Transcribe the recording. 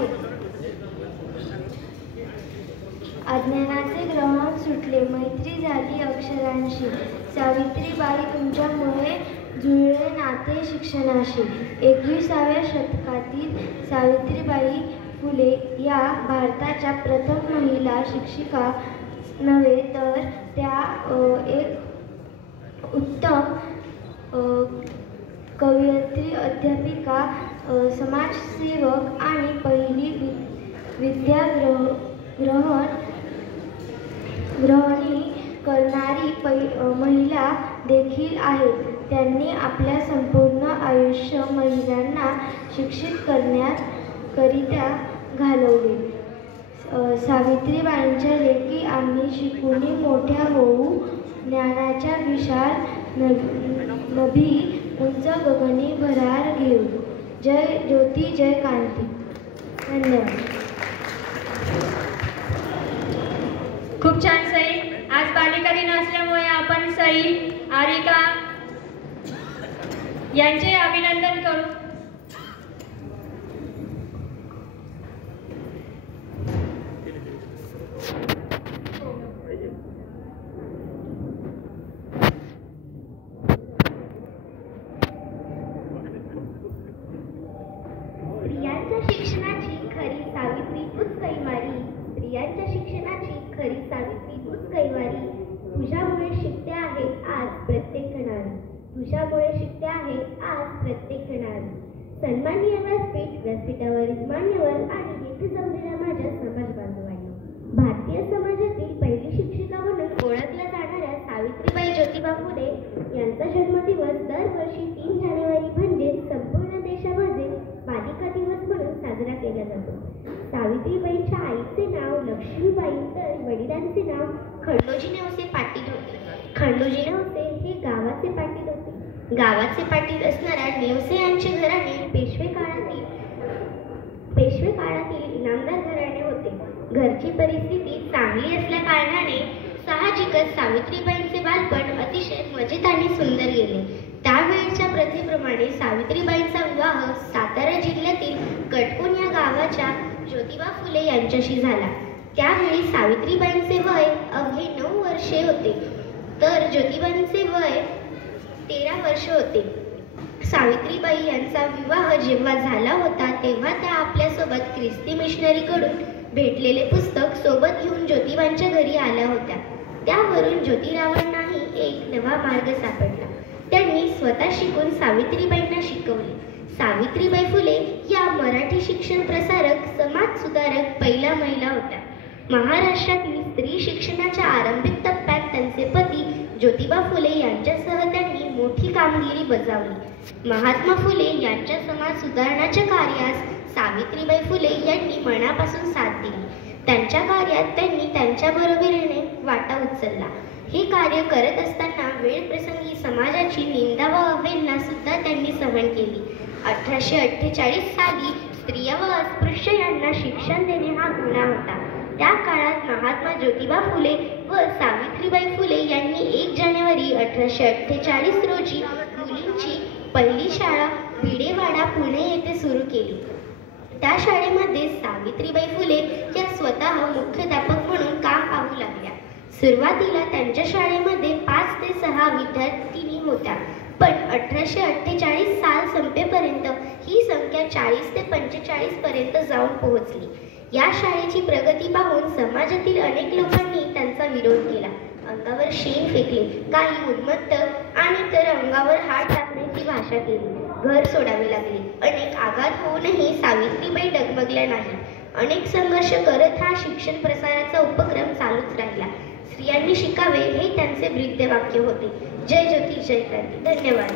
आहे. अज्ञानाचे ग्रहण सुटले, मैत्री झाली अक्षरांशी. सावित्रीबाई तुमच्यामुळे जुळले नाते शिक्षणाशी. 21व्या शतकातील सावित्रीबाई फुले या भारताच्या प्रथम महिला शिक्षिका नव्हे तर त्या एक उत्तम कवयित्री, अध्यापिका, समाजसेवक आणि पहिली ग्रहणी करणारी महिला देखील आहेत. त्यांनी आपल्या संपूर्ण आयुष्य महिलांना शिक्षित करण्याकरिता घालवले. सावित्रीबाईंच्या लेखी आम्ही शिकून मोठ्या होऊ, ज्ञानाच्या विशाल नभी उंच गगनी भरार घेऊ. जय ज्योती, जय कांती. धन्यवाद. खूप छान सई. आज बालिका दिन असल्यामुळे आपण सई, आरिका यांचे अभिनंदन करू. स्त्रियांच्या शिक्षणाची खरी सावित्री तूच कैवारी. स्त्रियांच्या शिक्षणाची खरी सावित्री तूच कैवारी. तुझ्यामुळे शिकते आहे आज प्रत्येक कणारी. तुझ्यामुळे शिकते आहे आज प्रत्येक कणारी. सन्माननीय व्यासपीठ, व्यासपीठावरील मान्यवर आणि येथे जमलेल्या माझ्या समाज बांधवांनो, भारतीय समाजातील पहिली शिक्षिका म्हणून ओळखल्या जाणाऱ्या सावित्रीबाई ज्योतिबा फुले यांचा जन्मदिवस दरवर्षी 3 जानेवारी म्हणजे संपूर्ण देशामध्ये बालिका दिवस म्हणून साजरा केला जातो. सावित्रीबाईंच्या आईचे नाव लक्ष्मीबाई तर वडिलांचे नाव खंडोजी नेवसे पाटील होते. खंडोजी नेवसे हे गावाचे पाटील होते. गावाचे पाटील असणाऱ्या नेवसे यांचे घराणे पेशवे काळातील इनामदार घराणे होते. घरची परिस्थिती चांगली असल्या कारणाने साहजिकच सावित्रीबाईंचे बालपण अतिशय मजेत आणि सुंदर गेले. त्यावेळच्या प्रथेप्रमाणे सावित्रीबाईंचा विवाह सातारा जिल्ह्यातील कटकोण या गावाच्या ज्योतिबा फुले यांच्याशी झाला. त्यावेळी सावित्रीबाईंचे वय अवघे 9 वर्षे होते तर ज्योतिबांचे वय 13 वर्ष होते. सावित्रीबाई यांचा विवाह जेव्हा झाला होता तेव्हा त्या आपल्यासोबत ख्रिस्ती मिशनरीकडून भेटलेले पुस्तक सोबत घेऊन ज्योतिबांच्या घरी आल्या होत्या. त्यावरून ज्योतिरावांनाही एक नवा मार्ग सापडला. त्यांनी स्वतः शिकून सावित्रीबाईंना शिकवले. सावित्रीबाई फुले या मराठी शिक्षण प्रसारक, समाज सुधारक पहिल्या महिला होत्या. महाराष्ट्रातील स्त्री शिक्षणाच्या आरंभिक टप्प्यात त्यांचे पती ज्योतिबा फुले यांच्यासह त्यांनी मोठी कामगिरी बजावली. महात्मा फुले यांच्या समाज सुधारणाच्या कार्यास सावित्रीबाई फुले यांनी मनापासून साथ दिली. त्यांच्या कार्यात त्यांनी त्यांच्या बरोबरीने वाटा उचलला. हे कार्य करत असताना वेळ प्रसंगी समाजाची निंदा व अवहेलना सुद्धा त्यांनी सहन केली. 1848 साली स्त्रिया व अस्पृश्य यांना शिक्षण देणे हा गुन्हा होता. त्या काळात महात्मा ज्योतिबा फुले व सावित्रीबाई फुले यांनी 1 जानेवारी 1848 रोजी मुलींची पहिली शाळा भिडेवाडा, पुणे येथे सुरू केली. त्या शाळेमध्ये सावित्रीबाई फुले या स्वतः मुख्याध्यापक म्हणून काम पाहू लागल्या. सुरुवातीला त्यांच्या शाळेमध्ये 5 ते 6 विद्यार्थिनी होत्या, पण 1848 साल संपेपर्यंत ही संख्या 40 ते 45 पर्यंत जाऊन पोहोचली. या शाळेची प्रगती पाहून समाजातील अनेक लोकांनी त्यांचा विरोध केला. अंगावर शेण फेकले, काही उन्मत्त आणि तर अंगावर हात टाकण्याची भाषा केली. घर सोडावे लागले. अनेक आघात होऊनही सावित्रीबाई डगमगल्या नाही. अनेक संघर्ष करत हा शिक्षण प्रसाराचा उपक्रम चालूच राहिला. स्त्रियांनी शिकावे हे त्यांचे ब्रीदवाक्य होते. जय ज्योती, जय क्रांती. धन्यवाद.